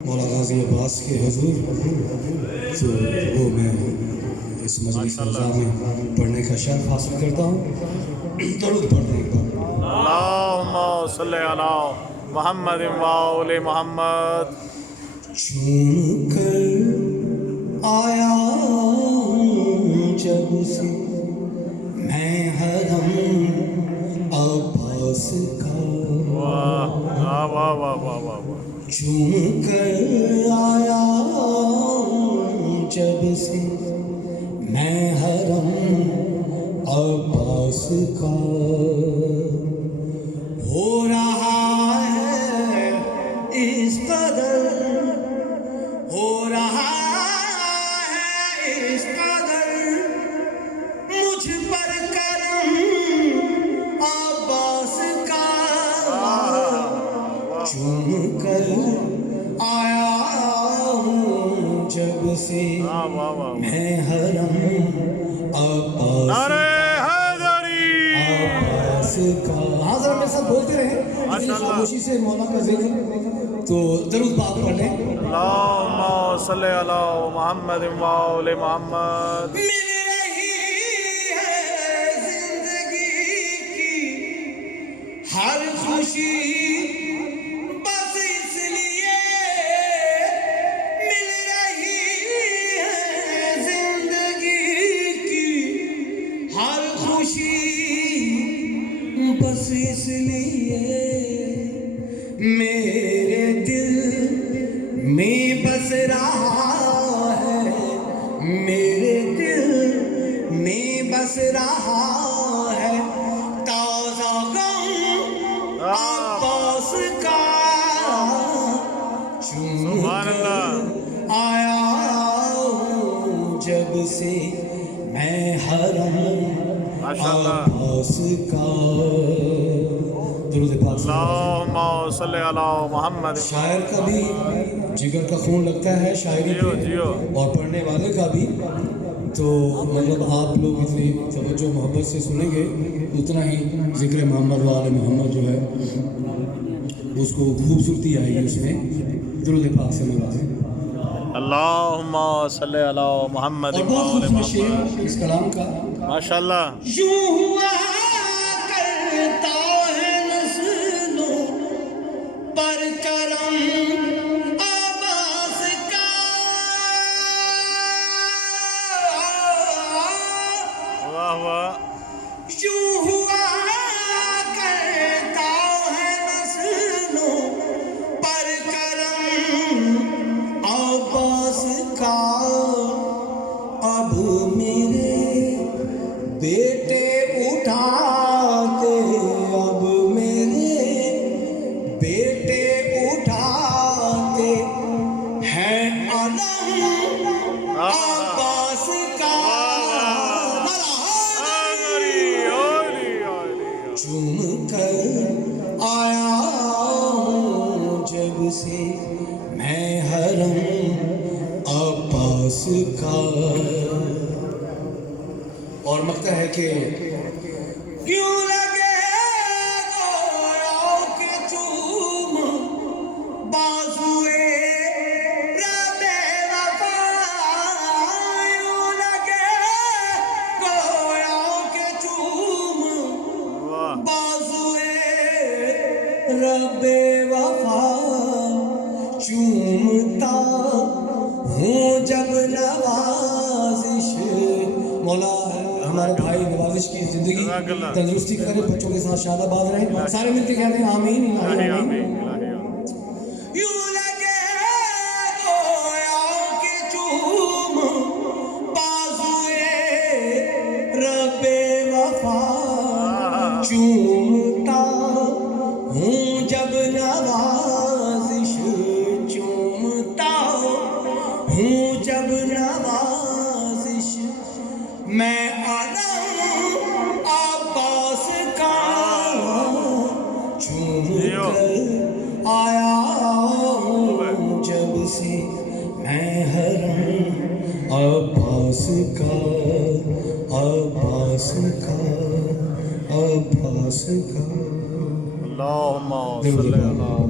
مولا غازی عباس کے حضور، تو وہ میں اس مجلس رضا میں پڑھنے کا شرف حاصل کرتا ہوں۔ درود پڑھتے ہیں ایک بار۔ اللہم صلی علی محمد و آل محمد۔ چون کر آیا ہوں جب سے میں حرم عباس کا، واہ واہ واہ واہ واہ واہ۔ چون کر آیا ہوں جب سے میں حرم عباس کا، ہو رہا ہے اس قدر، ہو رہا ہے اس قدر مجھ پر کرم عباس کا، چون کر آیا ہوں جب سے میں حرم عباس نعرہ حیدری۔ عباس کا۔ ہاں ذرا میرے ساتھ بولتے رہیں اتنی خاموشی سے مولا کا ذکر، تو درود پاک پڑھ لیں۔ اللہم صلی علی محمد و آل محمد۔ مل رہی ہے زندگی کی ہر خوشی بس اس لیے، مل رہی ہے زندگی کی ہر خوشی بس اس لیے، میرے دل میں بس رہا ہے، میرے دل میں بس رہا ہے تازہ غم عباس کا، چون کر آیا ہوں جب سے میں حرم عباس کا۔ درود پاک صلی اللہ علیہ وسلم۔ اللہم صلی علی محمد۔ شاعر کا بھی جگر کا خون لگتا ہے شاعری پہ، اور پڑھنے والے کا بھی، تو مطلب آپ لوگ اتنی توجہ محبت سے سنیں گے اتنا ہی ذکر محمد و آل محمد جو ہے اس کو خوبصورتی آئے گی اس میں۔ درود پاک سے نوازیں۔ اللہم صلی علی محمد اور و بہت آل خوبصورت شعر محمد۔ اس کلام کا۔ ماشاءاللہ۔ یوں ہوا کرتا ہے نسلوں پر کرم عباس کا، واہ واہ۔ یوں ہوا کرتا ہے نسلوں پر کرم عباس کا، اب میرے بیٹے اٹھاتے، اب میرے بیٹے اٹھاتے ہیں علم عباس کا، چوم کر آیا ہوں جب سے میں حرم عباس کا۔ اور مقطع ہے کہ کیوں لگے گویا کہ چوم بازوئے رب وفا، یوں لگے گویا کہ چوم بازوئے رب وفا، چومتا ہوں جب نوازش، مولا ہمارے بھائی نوازش کی زندگی تندرستی کرے، بچوں کے ساتھ شاد آباد رہیں، سارے مل کے کہتے ہیں آمین الہی آمین۔ یوں لگے گویا کہ چوم بازوئے رب وفا، چومتا ہوں جب نوازش، چومتا ہوں جب نوازش، میں علم عباس کا، چوم کر آیا ہوں جب سے میں حرم عباس کا، عباس کا، عباس کا۔ اللہم صلی علی